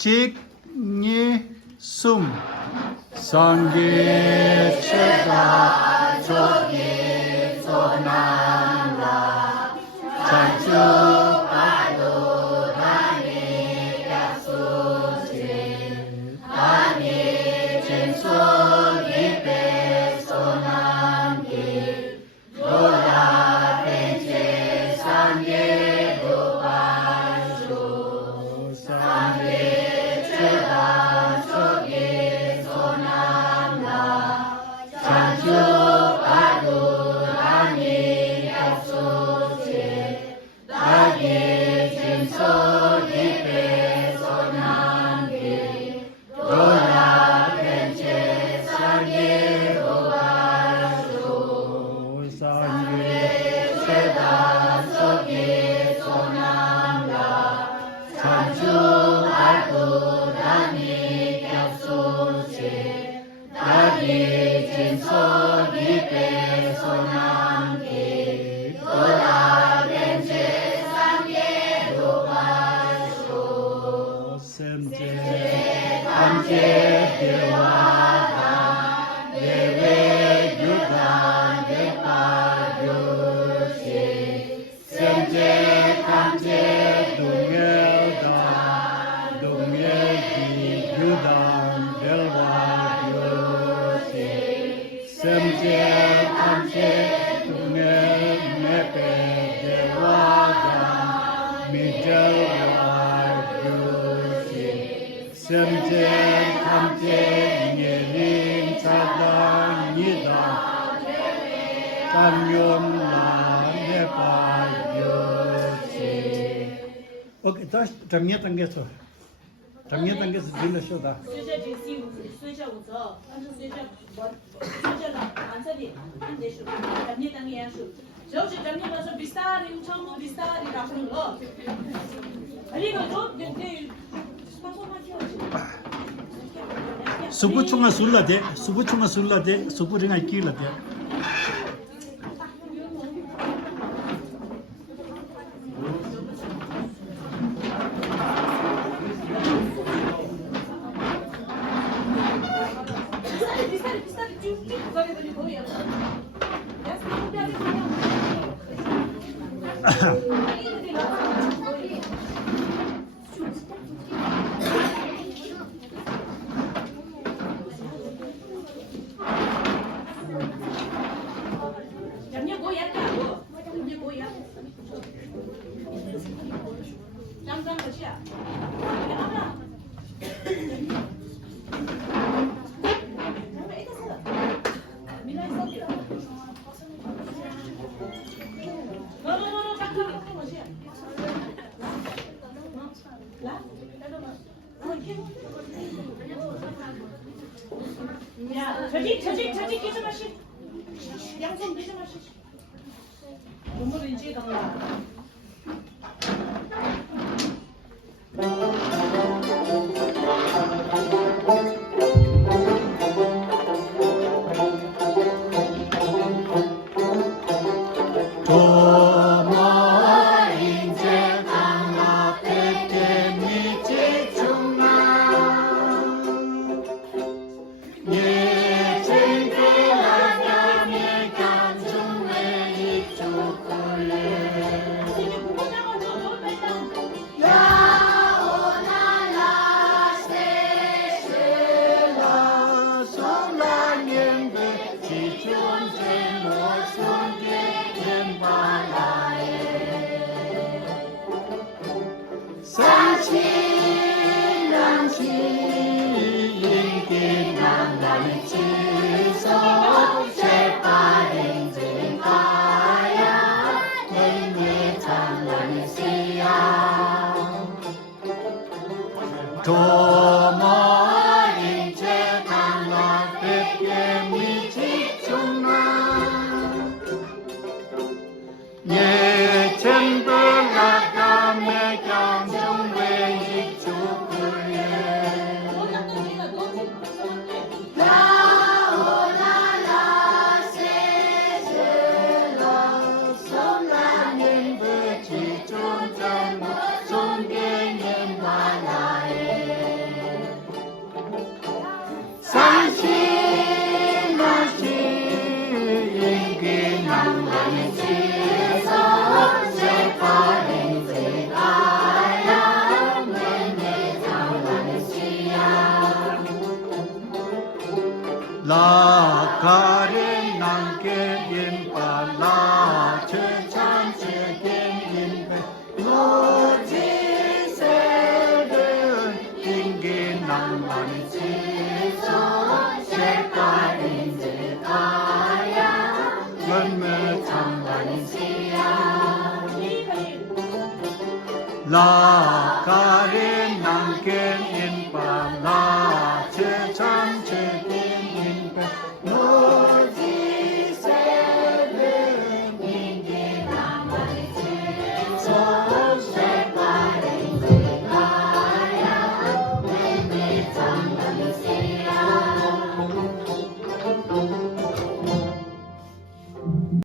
직니숨 성기체가 조기 소나라 장주가도 다니 약수지 다니 진속이 배소남기 노라 벤제 상계 도반수 상계 최다 속이 소남라 장주가도 다니 약수지 다니 진속이 배소남기 노라 벤제 상계 도반수 상계 최다 속이 소남라 장주가도 다니 약수지 다니 진속이 배소남기 노라 벤제 상계 도반수 셈제 감제 대화다 내외 유다 내파교시 셈제 감제 동열다 동열기 유다 벨와교시 셈제 감제 동열 내배 대화다 미절와교시 셈제 감제 예림 사당이다 단면나 내파교시 오케이 다시 정리해 당겨서 들려줘다 随着这个西武，随着我走，但是随着我随着了蓝色的，按的是咱们当年是，就是咱们那是비슷하게 처음 비슷하게 나쁜 거. 아니 이거 내 방송만 키워지. 수부충아 술라데 수부충아 술라데 수부링아 끼라데 비슷하게 쭉쭉 거리더니 거기야. 내가 생각하는 거야. 이들이 나서 거기. 양념 뭐 약하고 양념 뭐 약. 짱짱 것이야. 하나. 너너너너 짱짱 것이야. 라? 야, 저기 끼지 마시. 양손 끼지 마시. 눈물인지 당라. 도마 인제 강화 백개 미지 중나 예체대 라감의 간중의 입주굴레 야오나라 세실라 솔라년배 지존재 모순계 상치랑치 인기난간의 지소 제파랭증가야 내내 장난의 씨야 도모 인체 강화 백개 미지 중나 예천불 라감의 경중외 입주굴레 나오나라 세슬러 손라는 부지 중전무 존경님 와나에 La Karen Nam Ken Yin Pa La Che Chan Che Ken Yin Pe Lo Ji Se Den Yin Gen Nam Lan Chi So Che Pa Yin Je Ta Ya Wen Me Chang Lan Chi Ya La Karen